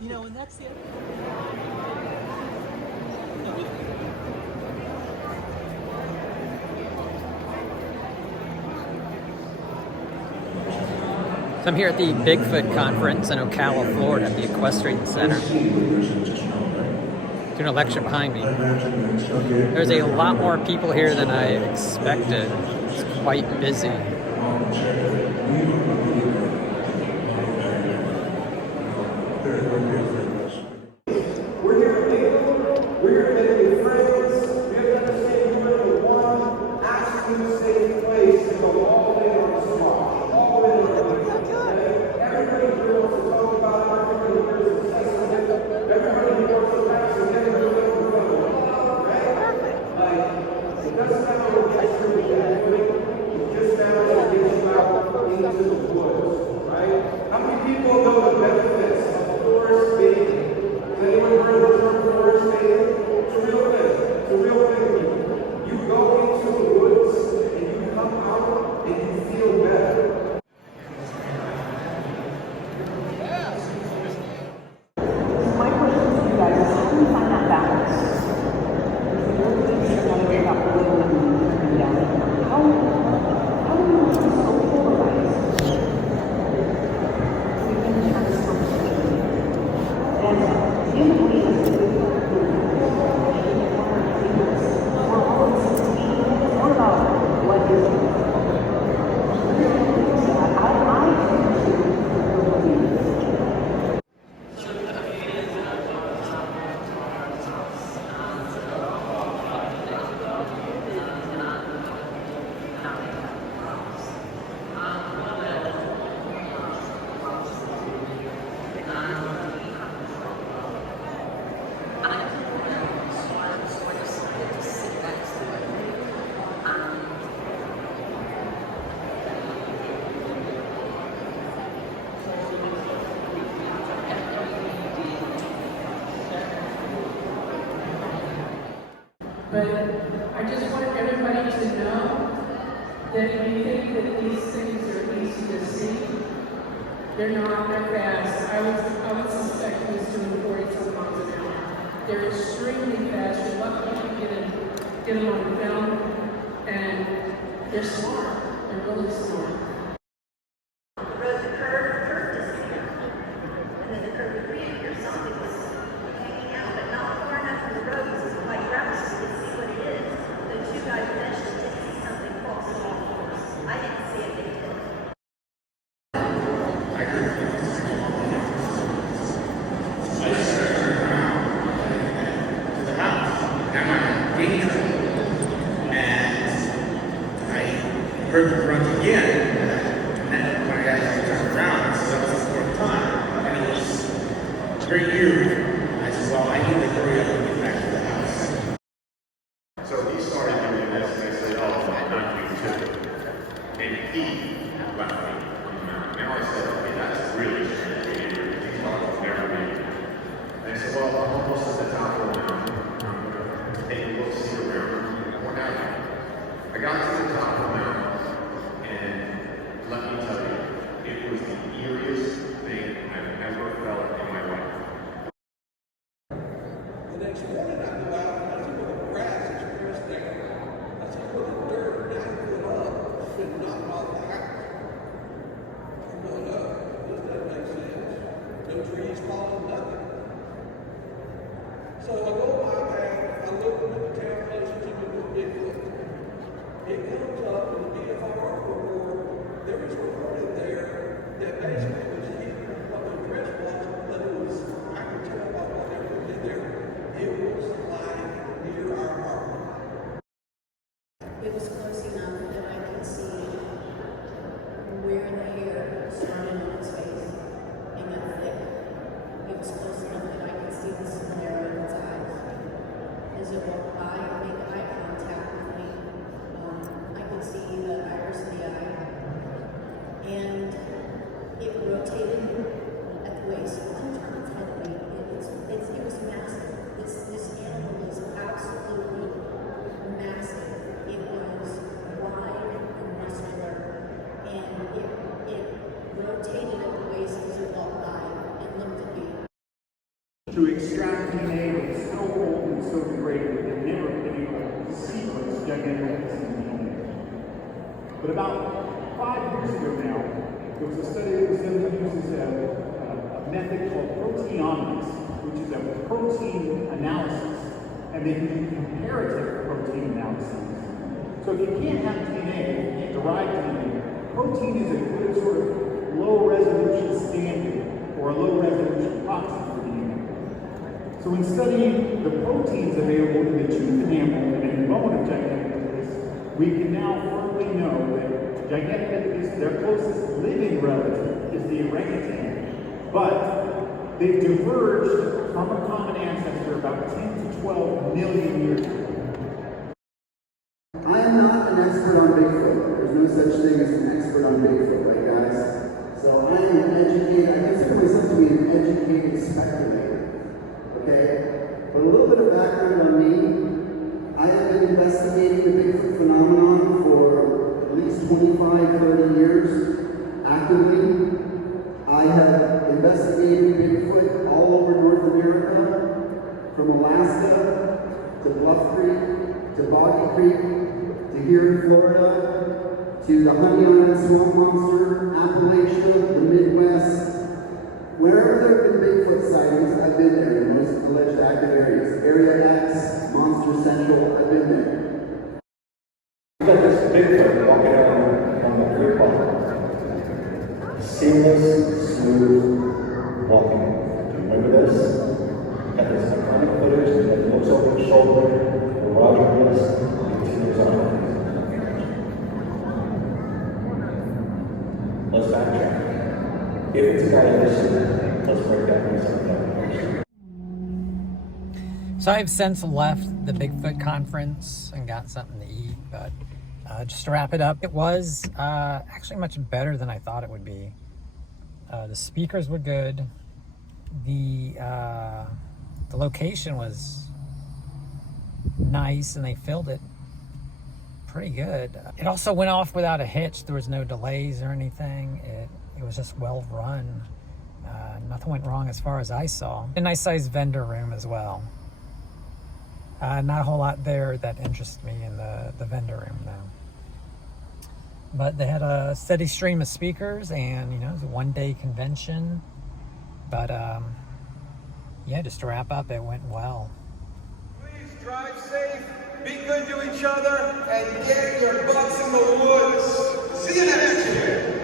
You know, and that's the other So I'm here at the Bigfoot conference in Ocala, Florida, at the Equestrian Center. Doing a lecture behind me. There's a lot more people here than I expected. It's quite busy. How many people know the benefits of forest bathing? Has anyone heard of the term forest bathing? It's a real thing. It's a real thing, people. You go into the woods and you come out and you feel better. My question to you guys is, how do you find that balance? How do you be so polarized? And in ways, we're always speaking more about what is But I just want everybody to know that when you think that these things are easy to see, they're not that fast. I would suspect this doing 40-some miles an hour. They're extremely fast. You're lucky to get them on film, and they're smart. They're really smart. The curve disappeared. And then the curve reappeared. Something was hanging out, but not far enough from the road. Like Travis could see what it is. The two guys eventually did see something cross the course. I didn't see it, they did. Heard the grunt again, and when I got turned around, that was the fourth time, and it was very eerie. I said, well, I need to hurry up and get back to the house. So he started doing this, and they said, oh, not you too. And he left me on the mountain. Now I said, okay, that's really strange. He thought it was never me. And I said, well, I'm almost at the top of the mountain. I'm going to take a look, see around, and what happened? I got to the top of the mountain. Let me tell you, it was the eeriest thing I've ever felt in my life. The next morning I go out and I see where the grass is pressed down. I see where the dirt 9 foot up has been knocked off the house. I'm going up. This doesn't make sense. No trees falling, nothing. So I go by that, I look at the town places you can put Bigfoot. It comes up in the BFR report. There was reported there that basically it was either what the address was, but it was, I could tell by whatever it did there, it was like near our apartment. It was close enough that I could see where the hair started on its face and got thick. It was close enough that I could see the glare in its eyes. As it walked by, it made eye contact with me. I could see the iris of the eye. And it broke to extract DNA that's so old and so degraded that they've never been able to sequence gigantic DNA. But about 5 years ago now, there was a study that was done that uses a method called proteinomics, which is a protein analysis, and they do comparative protein analysis. So if you can't have DNA, you can't derive DNA, protein is a good sort of low-resolution standard or a low-resolution proxy for DNA. So in studying the proteins available in the tooth enamel and in the bone of Gigantopithecus, we can now firmly know that Gigantopithecus, their closest living relative, is the orangutan, but they diverged from a common ancestor about 10 to 12 million years ago. I am not an expert on Bigfoot. There's no such thing as an expert on Bigfoot, right, guys? So I am an educated, I consider myself to be an educated speculator, okay? But a little bit of background on me. I have been investigating the Bigfoot phenomenon for at least 25, 30 years, actively. I have investigated Bigfoot all over North America, from Alaska to Bluff Creek, to Boggy Creek, to here in Florida, to the Honey Island Swamp Monster, Appalachia, the Midwest. Wherever there have been Bigfoot sightings, I've been there in the most alleged active areas. Area X, Monster Central, I've been there. We got this Bigfoot walking on the creek bottom. Seamless, smooth walking. Do you remember this? We got this iconic footage that looks over his shoulder, the Roger Bliss, and continues on. Let's backtrack. If it's a guy listening, let's break that down. So I've since left the Bigfoot conference and got something to eat, but just to wrap it up, it was actually much better than I thought it would be. The speakers were good. The location was nice and they filled it pretty good. It also went off without a hitch. There was no delays or anything. It was just well run. Nothing went wrong as far as I saw. A nice sized vendor room as well. Not a whole lot there that interests me in the vendor room though. But they had a steady stream of speakers and, you know, it was a one-day convention. But yeah, just to wrap up, it went well. Please drive safe, be good to each other, and get your butts in the woods. See you next year.